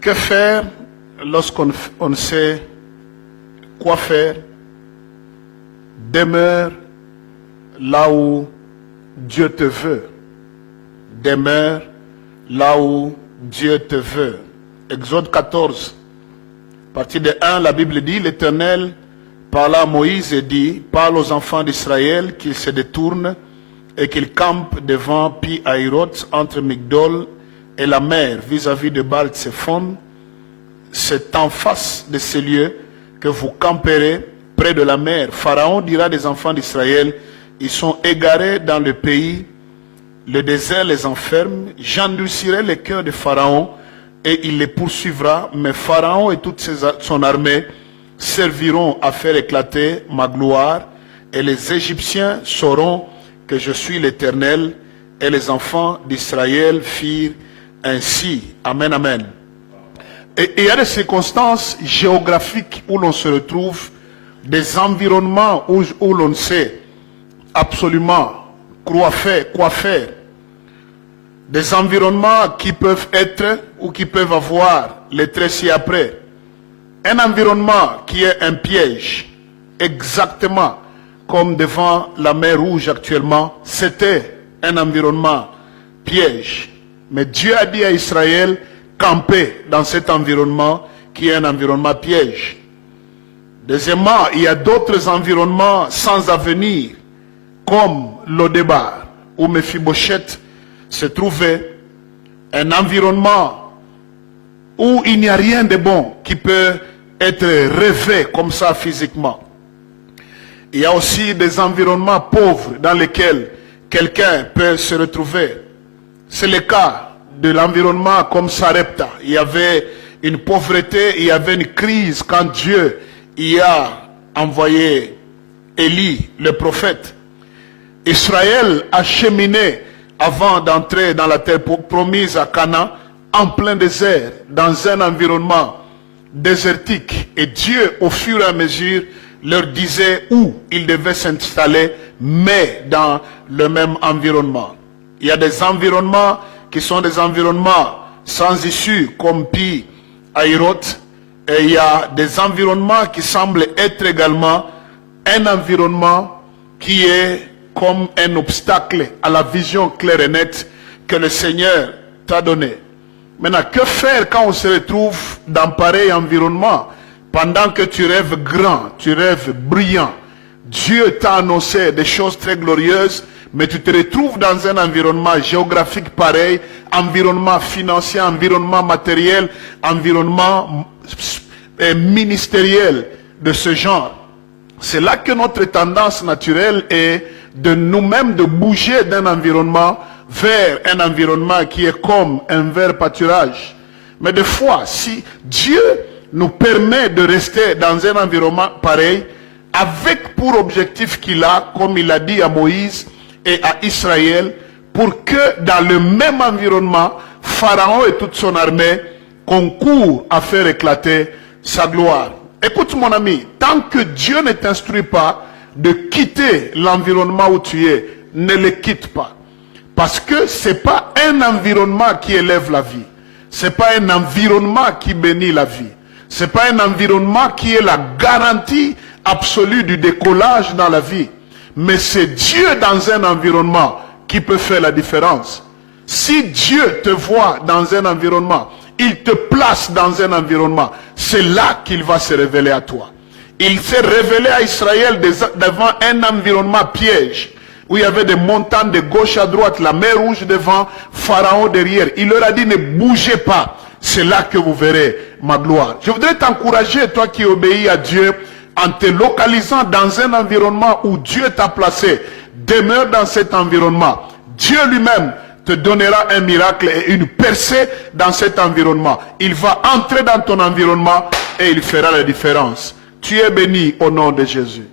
Que faire lorsqu'on ne sait quoi faire? Demeure là où Dieu te veut. Demeure là où Dieu te veut. Exode 14, partie de 1, la Bible dit, l'Éternel parla à Moïse et dit, parle aux enfants d'Israël qu'ils se détournent et qu'ils campent devant Pi-Hahiroth entre Migdol et la mer vis-à-vis de Baal-Tsephon. C'est en face de ces lieux que vous camperez près de la mer. Pharaon dira des enfants d'Israël, ils sont égarés dans le pays, le désert les enferme, j'endurcirai le cœur de Pharaon et il les poursuivra, mais Pharaon et toute son armée serviront à faire éclater ma gloire et les Égyptiens sauront que je suis l'Éternel. Et les enfants d'Israël firent ainsi. Amen, amen. Et il y a des circonstances géographiques où l'on se retrouve, des environnements où l'on sait absolument quoi faire. Des environnements qui peuvent être ou qui peuvent avoir les traits ci-après. Un environnement qui est un piège, exactement comme devant la mer Rouge actuellement, c'était un environnement piège. Mais Dieu a dit à Israël, camper dans cet environnement qui est un environnement piège. Deuxièmement, il y a d'autres environnements sans avenir, comme Lodébar, où Mephibosheth se trouvait, un environnement où il n'y a rien de bon qui peut être rêvé comme ça physiquement. Il y a aussi des environnements pauvres dans lesquels quelqu'un peut se retrouver. C'est le cas de l'environnement comme Sarepta. Il y avait une pauvreté, il y avait une crise quand Dieu y a envoyé Élie, le prophète. Israël a cheminé avant d'entrer dans la terre promise à Canaan, en plein désert, dans un environnement désertique. Et Dieu, au fur et à mesure, leur disait où ils devaient s'installer, mais dans le même environnement. Il y a des environnements qui sont des environnements sans issue, comme Pi-Hahiroth, et il y a des environnements qui semblent être également un environnement qui est comme un obstacle à la vision claire et nette que le Seigneur t'a donnée. Maintenant, que faire quand on se retrouve dans pareil environnement? Pendant que tu rêves grand, tu rêves brillant, Dieu t'a annoncé des choses très glorieuses, mais tu te retrouves dans un environnement géographique pareil, environnement financier, environnement matériel, environnement ministériel de ce genre. C'est là que notre tendance naturelle est de nous-mêmes de bouger d'un environnement vers un environnement qui est comme un vert pâturage. Mais des fois, si Dieu nous permet de rester dans un environnement pareil, avec pour objectif qu'il a, comme il a dit à Moïse et à Israël, pour que dans le même environnement, Pharaon et toute son armée concourent à faire éclater sa gloire. Écoute mon ami, tant que Dieu ne t'instruit pas de quitter l'environnement où tu es, ne le quitte pas. Parce que ce n'est pas un environnement qui élève la vie. Ce n'est pas un environnement qui bénit la vie. Ce n'est pas un environnement qui est la garantie absolue du décollage dans la vie. Mais c'est Dieu dans un environnement qui peut faire la différence. Si Dieu te voit dans un environnement, il te place dans un environnement, c'est là qu'il va se révéler à toi. Il s'est révélé à Israël devant un environnement piège, où il y avait des montagnes de gauche à droite, la mer Rouge devant, Pharaon derrière. Il leur a dit, ne bougez pas, c'est là que vous verrez ma gloire. Je voudrais t'encourager, toi qui obéis à Dieu, en te localisant dans un environnement où Dieu t'a placé. Demeure dans cet environnement. Dieu lui-même te donnera un miracle et une percée dans cet environnement. Il va entrer dans ton environnement et il fera la différence. Tu es béni au nom de Jésus.